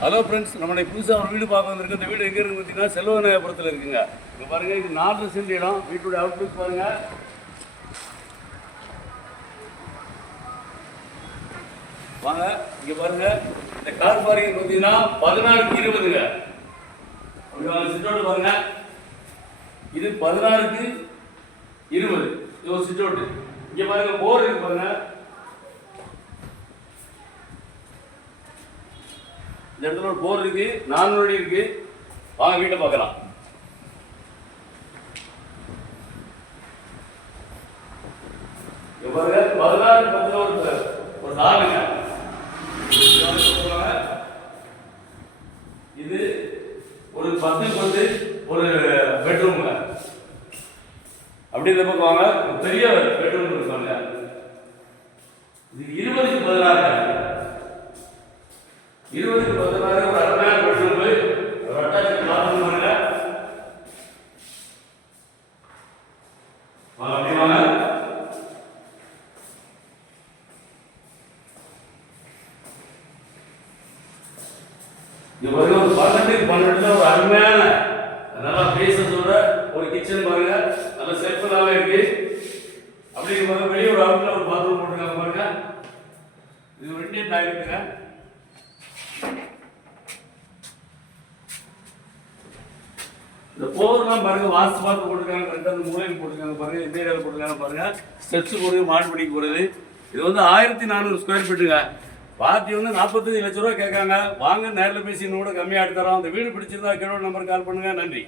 Hello friends நம்ம புதுசாக ஒரு வீடு பார்க்க வந்திருக்கு இந்த வீடு எங்கே இருக்குது பார்த்தீங்கன்னா செல்வநாயபுரத்தில் இருக்குங்க. இங்கே பாருங்க இது நாலு சென்ட் இடம். வீட்டுடைய அவுட்லுக் பாருங்கள் வாங்க இங்கே பாருங்க. இந்த கார் பார்க்கிங் பார்த்தீங்கன்னா பதினாறுக்கு இருபதுங்க. அப்படி வாங்க சிட்டோட்டு பாருங்க. இது பதினாறுக்கு இருபது. இது ஒரு சிட்டோட்டு இங்கே பாருங்க போர் இருக்கு பாருங்கள் இந்த இடத்துல ஒரு போர் இருக்கு நானூறு அடி இருக்கு. வாங்க வீட்டை பார்க்கலாம். பதினாறு பத்துல ஒரு ஒரு ஹாலுங்க இது ஒரு பத்து பத்து ஒரு பெட்ரூம்ங்க அப்படி இந்த பக்கம் வாங்க. ஒரு பெரிய பெட்ரூம் இருக்காங்க இது பாருங்க ஒரு பன்னெண்டுக்கு பன்னெண்டு ஒரு அருமையான நல்லா பேச சொல்ற ஒரு கிச்சன் பாருங்க. நல்ல செல்ஃபெல்லாம் இருக்கு. அப்படி பாருங்க வெளியே ஒரு அவுட்ல ஒரு பாத்ரூம் போட்டுருக்காங்க பாருங்க. இது ஒரு இந்தியன் டாய்லெட்டுங்க இந்த போர்லாம் பாருங்க வாஸ்து பார்த்து போட்டுருக்காங்க ரெண்டாவது மூலையில் போட்டுருக்காங்க பாருங்க இந்த ஏரியாவில் போட்டிருக்காங்க பாருங்க. ஸ்டெப்ஸ் போடுறது மாடுபடிக்கு போடுறது இது வந்து ஆயிரத்தி நானூறு ஸ்கொயர் ஃபீட்டுங்க பார்ட்டி வந்து நாற்பத்தஞ்சு லட்ச ரூபா கேட்காங்க வாங்க நேரில் பேசி இன்னும் கூட கம்மியாக எடுத்துறோம் அந்த வீடு பிடிச்சிருந்தா கீழே நம்பருக்கு கால் பண்ணுங்க. நன்றி.